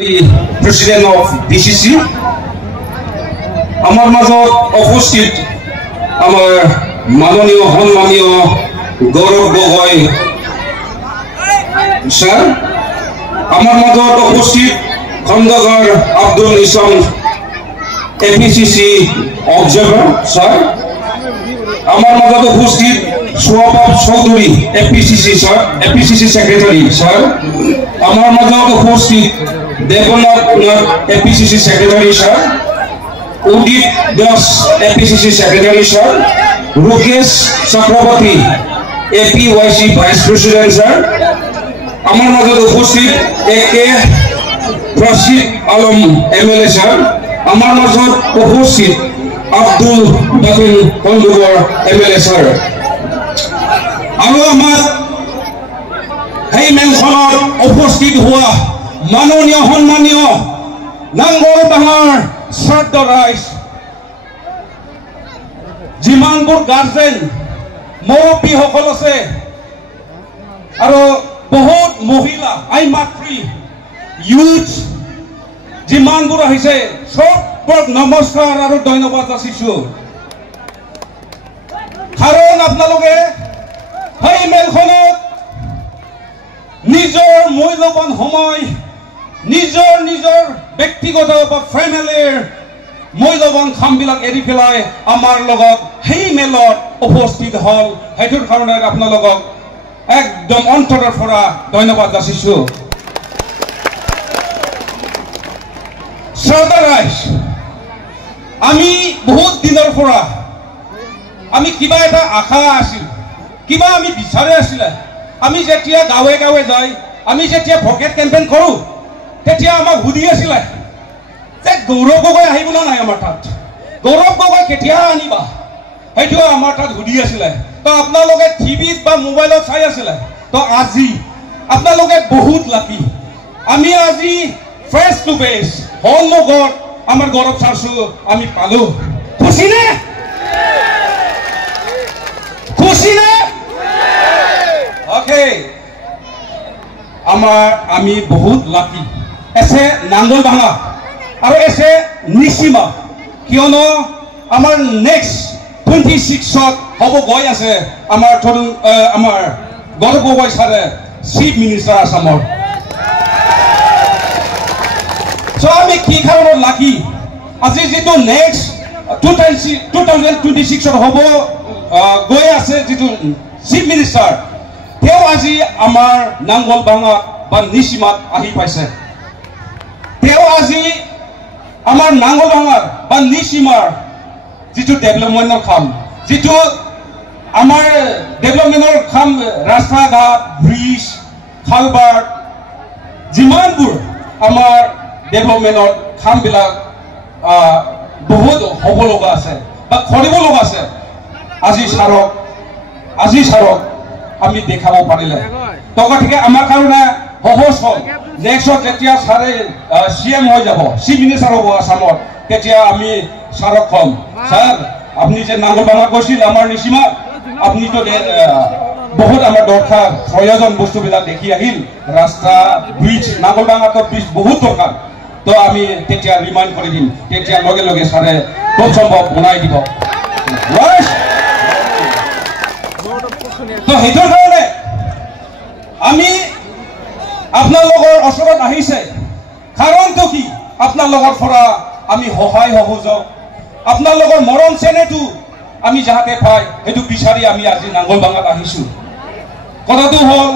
President of DCC, আমার মাজত উপস্থিত আমার মাননীয় সন্মানীয় গৌরব গগৈ স্যার, আমার মাজত উপস্থিত Khandakar Abdul Islam APCC observer sir, আমার মাজত উপস্থিত Sohab Chowdhury APCC sir, APCC secretary sir, আমার মাজত উপস্থিত Debnath APCC secretary sir, Udit Das APCC secretary sir, Rukesh Chakraborty APYC vice president sir, আমার মাজত উপস্থিত AK Rashid Alam MLA sir, আমার মাজত উপস্থিত আব্দুল বাতিল খন্দুবৰ MLA স্যাৰ, আৰু আমাৰ এই মেলখনত উপস্থিত হোৱা মাননীয় সন্মানীয় নাঙ্গলবাঙাৰ শ্ৰদ্ধ ৰাইজ, যিমানবোৰ গাৰ্জেন মুৰব্বীসকল আছে আৰু বহুত মহিলা আই মাতৃ ইউথ যিমানবোৰ আহিছে সবক নমস্কাৰ আৰু ধন্যবাদ যাচিছো। কাৰণ আপোনালোকে এই মেলখনত নিজৰ মূল্যৱান সময় নিজৰ নিজৰ ব্যক্তিগত বা ফেমিলিৰ মূল্যৱান কামবিলাক এৰি পেলাই আমাৰ লগত সেই মেলত উপস্থিত হ'ল। সেইটোৰ কাৰণে আপোনালোকক একদম অন্তৰৰ পৰা ধন্যবাদ যাচিছো। শ্ৰদ্ধা ৰাইজ, আমি বহুত দিনৰ পৰা আমি কিবা এটা আশা আছিল, কিবা আমি বিচাৰি আছিলে। আমি যেতিয়া গাঁৱে গাঁৱে যাই আমি যেতিয়া ভকেট কেম্পেইন কৰোঁ তেতিয়া আমাক সুধি আছিলে যে গৌৰৱ গগৈ আহিব না নাই আমাৰ তাত, গৌৰৱ গগৈ কেতিয়া আনিবা, সেইটো আমাৰ তাত সুধি আছিলে। তো আপোনালোকে টিভিত বা মোবাইলত চাই আছিলে। তো আজি আপোনালোকে বহুত লাকি, আমি আজি ফেচ টু ফেচ সন্মুখত আমাৰ গৌৰৱ চাৰছো আমি পালো। খুচি নে? খুচি নে? ওকে, আমি বহুত লাকি এসে নাঙ্গলবাঙা আৰু এসে নিশিমা, কিয়নো আমাৰ নেক্সট 26ত হ'ব গৈ আছে আমাৰ গৌৰৱ গগৈ ছাৰে চিফ মিনিষ্টাৰ আসামৰ। চ' আমি কি কাৰণত লাকি, আজি যিটো নেক্সট 2026ত হ'ব গৈ আছে যিটো চিফ মিনিষ্টাৰ, তেওঁ আজি আমাৰ নাঙ্গলবাঙা বা নিশিমাত আহি পাইছে। তেওঁ আজি আমাৰ নাঙ্গলবাঙাৰ বা নিশিমাৰ যিটো ডেভেলপমেণ্টৰ কাম, যিটো আমাৰ ডেভেলপমেণ্টৰ কাম, ৰাস্তা ঘাট, ব্ৰিজ, খালবাট, যিমানবোৰ আমাৰ ডেভেলপমেণ্টৰ কামবিলাক বহুত হ'ব লগা আছে বা কৰিব লগা আছে, আজি ছাৰক আমি দেখাব পাৰিলে। তো গতিকে আমাৰ কাৰণে সহজ হ'ল। নেক্সট যেতিয়া ছাৰে CM হৈ যাব, চিফ মিনিষ্টাৰ হ'ব আসামত, তেতিয়া আমি ছাৰক ক'ম, ছাৰ আপুনি যে নাঙ্গলবাঙা কৈছিল আমাৰ নিশিমাত, আপুনিতো বহুত আমাৰ দৰকাৰ প্ৰয়োজন বস্তুবিলাক দেখি আহিল, ৰাস্তা, ব্ৰিজ, নাঙ্গলবাঙাতো ব্ৰিজ বহুত দৰকাৰ। তো আমি তেতিয়া ৰিমাইণ্ড কৰি দিম, তেতিয়া লগে লগে ছাৰে খুব সম্ভৱ বনাই দিব। তো সেইটোৰ কাৰণে আমি আপোনালোকৰ ওচৰত আহিছে। কাৰণটো কি, আপোনালোকৰ পৰা আমি সহায় সহযোগ, আপোনালোকৰ মৰম চেনেহটো আমি যাহাতে পাই সেইটো বিচাৰি আমি আজি নাঙ্গলবাঙাত আহিছোঁ। কথাটো হ'ল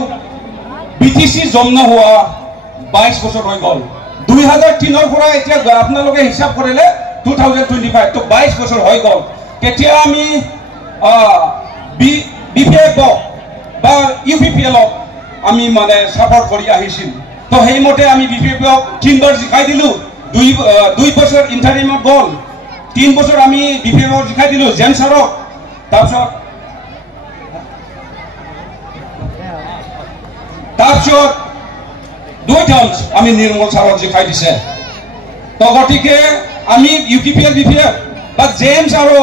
BTC জন্ম হোৱা 22 বছৰ হৈ গ'ল। 2003ৰ পৰা এতিয়া আপোনালোকে হিচাপ কৰিলে 2025, তো 22 বছৰ হৈ গ'ল। তেতিয়া আমি BPF বা UPPLক আমি মানে ছাপৰ্ট কৰি আহিছিল। তো সেইমতে আমি BPFক 3 বাৰ জিকাই দিলোঁ। 2 বছৰ ইণ্টাৰিমত গ'ল, 3 বছৰ আমি BPFক জিকাই দিলোঁ জেমছ ছাৰক। তাৰপিছত 2 টাৰ্মছ আমি নিৰ্মল ছাৰক জিকাই দিছে। তো গতিকে আমি UPPL BPF বা জেমছ আৰু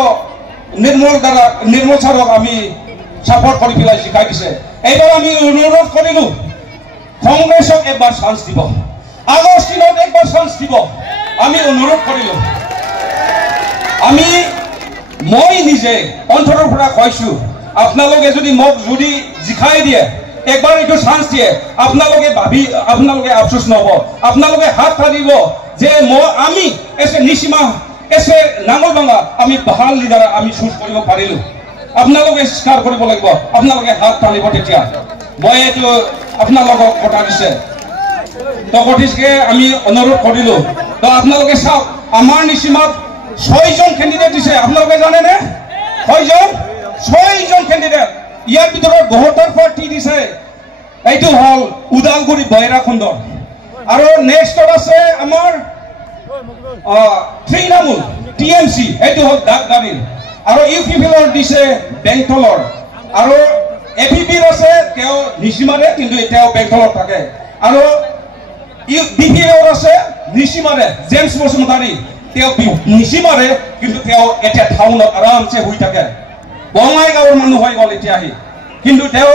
নিৰ্মল ছাৰক আমি সাপোৰ্ট কৰে পেলাই শিখাই দিছে। এইবাৰ আমি অনুৰোধ কৰিল কংগ্ৰেসক এবাৰ চান্স দিব। আগস্টিনত একবাৰ চান্স দিব আমি অনুৰোধ কৰিলোঁ আমি মই নিজে অন্তৰৰ পৰা কৈছোঁ আপোনালোকে যদি মোক যদি জিকাই দিয়ে একবাৰ এইটো চান্স দিয়ে আপোনালোকে আফচোচ নহব আপোনালোকে হাত ঠাৰিব যে আমি এছে নিচিমা এছে নাঙলভাঙা আমি ভাল লিডাৰ আমি চুজ কৰিব পাৰিলোঁ আপোনালোকে স্বীকাৰ কৰিব লাগিব আপোনালোকে হাত ঠাৰিব তেতিয়া মই এইটো আপোনালোকক কথা দিছে তো গতিকে আমি অনুৰোধ কৰিলোঁ তো আপোনালোকে চাওক আমাৰ নিচিমাত 6জন কেণ্ডিডেট দিছে আপোনালোকে জানেনে 6জন কেণ্ডিডেট ইয়াৰ ভিতৰত 72 পাৰ্টি দিছে এইটো হল উদালগুৰি বৈৰাখণ্ডৰ আৰু নেক্সটত আছে আমাৰ তৃণমূল টিএমচি এইটো হল দাগগাড়ীৰ আৰু ইউপিপিএলৰ দিছে বেংটলৰ আৰু এপিপিৰ আছে তেওঁ নিচিমাৰে কিন্তু এতিয়াও বেংটলত থাকে আৰু বিপিএলৰ আছে নিচিমাৰে জেমছ বসুমতাৰী তেওঁ নিচিমাৰে কিন্তু তেওঁ এতিয়া টাউনত আৰামছে হৈ থাকে বঙাইগাঁৱৰ মানুহ হৈ গ'ল এতিয়া আহি কিন্তু তেওঁ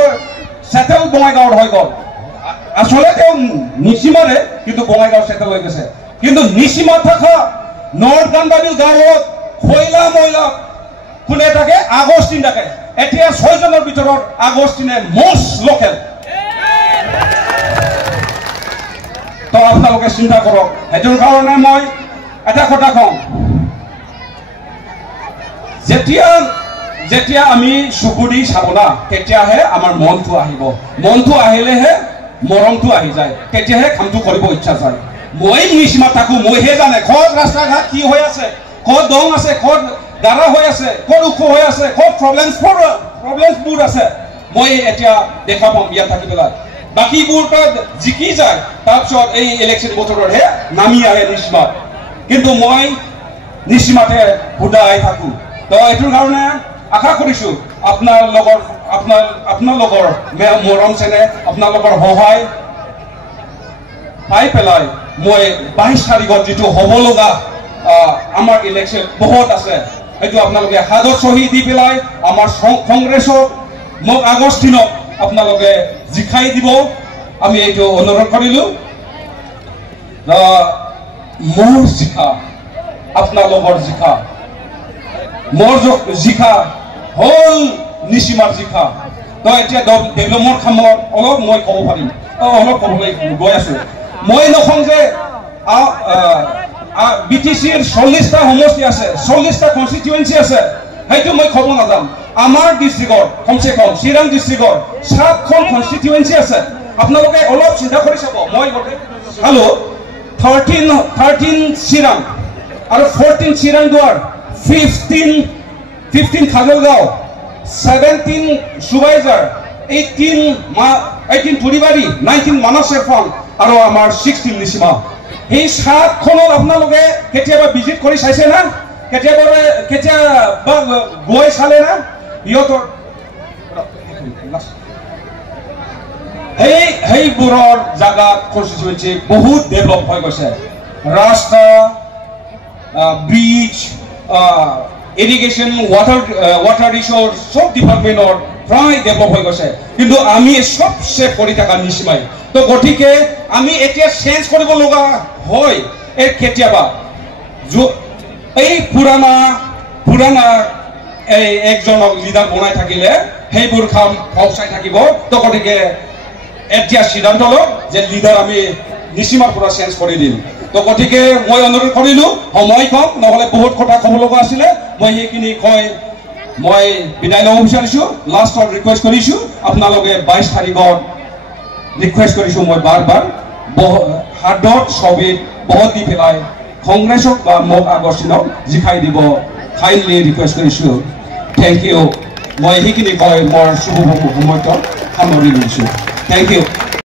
সেটেল বঙাইগাঁৱৰ হৈ গ'ল আসলে তেওঁ নিচিমাৰে কিন্তু বঙাইগাঁও সেটেল হৈ গৈছে কিন্তু নিচিমা থকা নৰ্থ গান্ধাৰী গাঁৱত খৈলা মহিলা কোনে থাকে আগষ্টিন থাকে এতিয়া 6জনৰ ভিতৰত আগষ্টিনে মষ্ট লোকেল তো আপোনালোকে চিন্তা কৰক সেইটোৰ কাৰণে মই এটা কথা কওঁ যেতিয়া আমি চকু দি চাব না তেতিয়াহে আমাৰ মনটো আহিব মনটো আহিলেহে মৰমটো আহি যায় তেতিয়াহে কামটো কৰিব ইচ্ছা যায় মই নিচিমা থাকো মইহে জানে ক'ত ৰাস্তা ঘাট কি হৈ আছে ক'ত দং আছে ক'ত গাৰা হৈ আছে ক'ত ওখ হৈ আছে ক'ত প্ৰব্লেমছবোৰ আছে মই এতিয়া দেখা পাম ইয়াত থাকি পেলাই বাকীবোৰ জিকি যায় তাৰপিছত এই ইলেকশ্যন বছৰতহে নামি আহে নিচিমাত কিন্তু মই নিচিমাতে সদায় থাকো তো এইটোৰ কাৰণে আশা কৰিছোঁ আপোনালোকৰ মৰম চেনে আপোনালোকৰ সহায় পাই পেলাই মই 22 তাৰিখত যিটো হ'ব লগা আমাৰ ইলেকশ্যন বহুত আছে সেইটো আপোনালোকে হাতত চহী দি পেলাই আমাৰ কংগ্ৰেছক মোক আগষ্টিনত আপোনালোকে জিকাই দিব আমি এইটো অনুৰোধ কৰিলোঁ মোৰ জিকা আপোনালোকৰ জিকা মোৰ জিকা হল নিচিমাৰ জিকা তো এতিয়া ডেভেলপমেণ্ট কামত অলপ মই ক'ব পাৰিম অলপ ক'বলৈ গৈ আছোঁ মই নকওঁ যে বিটিচিৰ 40টা সমষ্টি আছে 40টা কনষ্টিটুৱেঞ্চি আছে সেইটো মই ক'ব নাযাম আমাৰ ডিষ্ট্ৰিক্টৰ কমচে কম চিৰাং ডিষ্ট্ৰিক্টৰ 7খন কনষ্টিটুৱেঞ্চি আছে আপোনালোকে অলপ চিন্তা কৰি চাব মই চালো 13 চিৰাং আৰু 14 চিৰাং দুৱাৰ 15 খাজলগাঁও 17 সুবাইজাৰ 18 তুৰিবাৰী 19 মানস চেৰফাং আৰু আমাৰ 16 নিচিমা এই 7খনত আপোনালোকে কেতিয়াবা ভিজিট কৰি চাইছে না কেতিয়াবা গৈ চালে না ইহঁতৰ সেইবোৰৰ জাগাত কনষ্টিটুৱেঞ্চি বহুত ডেভেলপ হৈ গৈছে ৰাস্তা ব্ৰিজ ইৰিগেশ্যন ৱাটাৰ ৰিচোৰ্চ সব ডিপাৰ্টমেণ্টৰ প্ৰায় ডেভেলপ হৈ গৈছে কিন্তু আমি সবচে পৰি থকা নিচিমাই তো গতিকে আমি এতিয়া চেঞ্জ কৰিব লগা হয় কেতিয়াবা এই পুৰাণা একজনক লিডাৰ বনাই থাকিলে সেইবোৰ কাম ফচাই থাকিব তো গতিকে এতিয়া সিদ্ধান্ত লওক যে লিডাৰ আমি নিচিমাৰ পৰা চেঞ্জ কৰি দিম তো গতিকে মই অনুৰোধ কৰিলোঁ সময় কম নহ'লে বহুত কথা ক'ব লগা আছিলে মই সেইখিনি কৈ মই বিদায় ল'ব বিচাৰিছোঁ লাষ্টত ৰিকুৱেষ্ট কৰিছোঁ আপোনালোকে 22 তাৰিখত ৰিকুৱেষ্ট কৰিছোঁ মই বাৰ হাতত ছবিত বহুত দি পেলাই কংগ্ৰেছক বা মোক আগষ্টিনক জিকাই দিব কাইণ্ডলি ৰিকুৱেষ্ট কৰিছোঁ থেংক ইউ মই সেইখিনি কৈ মোৰ শুভ সময়ত সামৰি লৈছোঁ থেংক ইউ